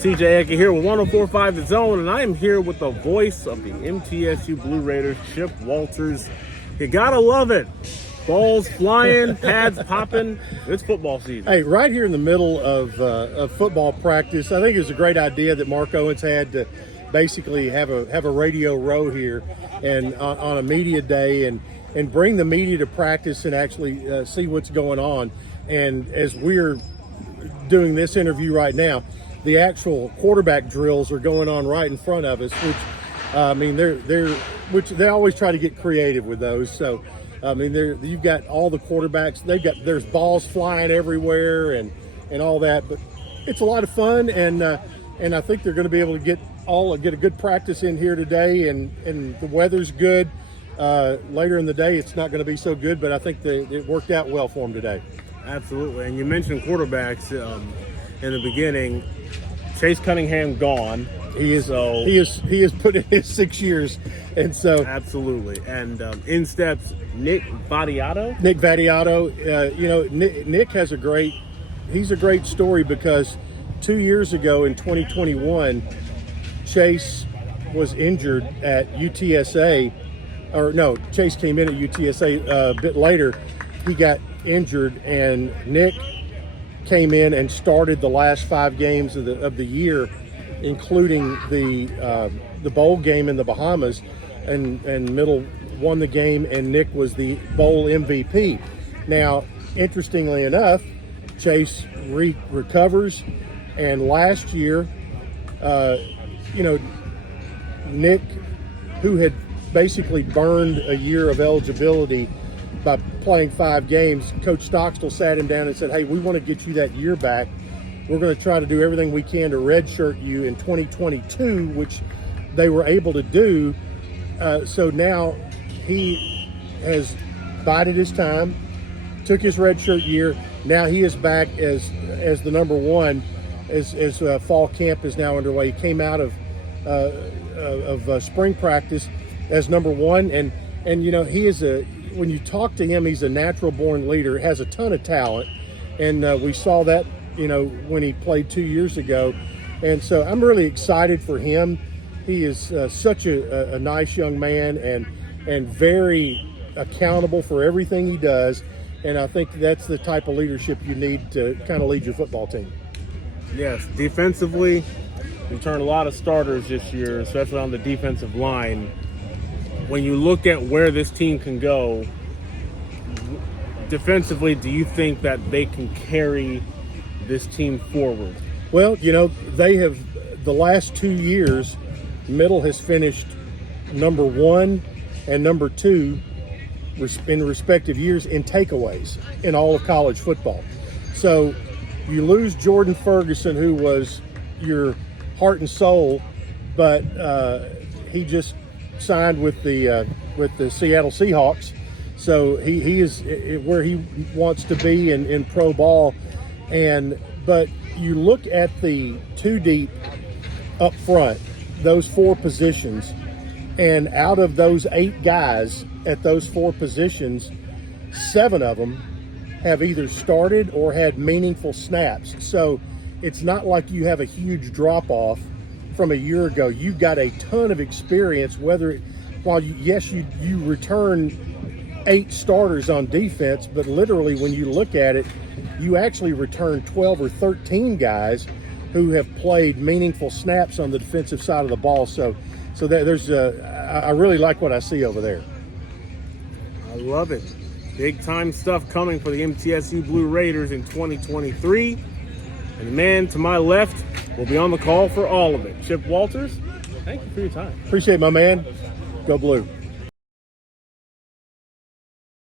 CJ Ecke here with 104.5 The Zone, and I am here with the voice of the MTSU Blue Raiders, Chip Walters. You gotta love it. Balls flying, pads popping. It's football season. Hey, right here in the middle of football practice, I think it was a great idea that Mark Owens had to basically have a radio row here and on a media day and bring the media to practice and actually see what's going on. And as we're doing this interview right now, the actual quarterback drills are going on right in front of us, which I mean they always try to get creative with those. So I mean you've got all the quarterbacks, there's balls flying everywhere and all that, but it's a lot of fun, and I think they're going to be able to get a good practice in here today, and the weather's good. Later in the day it's not going to be so good, but I think it worked out well for them today. Absolutely. And you mentioned quarterbacks in the beginning. Chase Cunningham gone. He is put in his 6 years, and so absolutely. And in steps Nick Vattiato. Nick has a great story, because 2 years ago in 2021, Chase was injured at UTSA, or no, Chase came in at UTSA a bit later. He got injured, and Nick came in and started the last 5 games of the year, including the bowl game in the Bahamas, and Middle won the game, and Nick was the bowl MVP. Now, interestingly enough, Chase recovers, and last year, Nick, who had basically burned a year of eligibility by playing 5 games, Coach Stockstill sat him down and said, hey, we want to get you that year back. We're going to try to do everything we can to redshirt you in 2022, which they were able to do. So now he has bided his time, took his redshirt year. Now he is back as the number one as fall camp is now underway. He came out of spring practice as number one, and he is when you talk to him, he's a natural born leader, has a ton of talent, and we saw that when he played 2 years ago. And so I'm really excited for him. He is such a nice young man, and very accountable for everything he does, and I think that's the type of leadership you need to kind of lead your football team. Yes, defensively, we turned a lot of starters this year, especially on the defensive line. When you look at where this team can go defensively, do you think that they can carry this team forward? Well, they have, the last 2 years, Middle has finished number 1 and number 2 in respective years in takeaways in all of college football. So you lose Jordan Ferguson, who was your heart and soul, but he just signed with the Seattle Seahawks, so he is where he wants to be in pro ball. But you look at the 2 deep up front, those 4 positions, and out of those 8 guys at those 4 positions, 7 of them have either started or had meaningful snaps. So it's not like you have a huge drop off from a year ago. You've got a ton of experience, while you return 8 starters on defense, but literally when you look at it, you actually return 12 or 13 guys who have played meaningful snaps on the defensive side of the ball. So I really like what I see over there. I love it. Big time stuff coming for the MTSU Blue Raiders in 2023. And the man to my left will be on the call for all of it. Chip Walters, thank you for your time. Appreciate it, my man. Go Blue.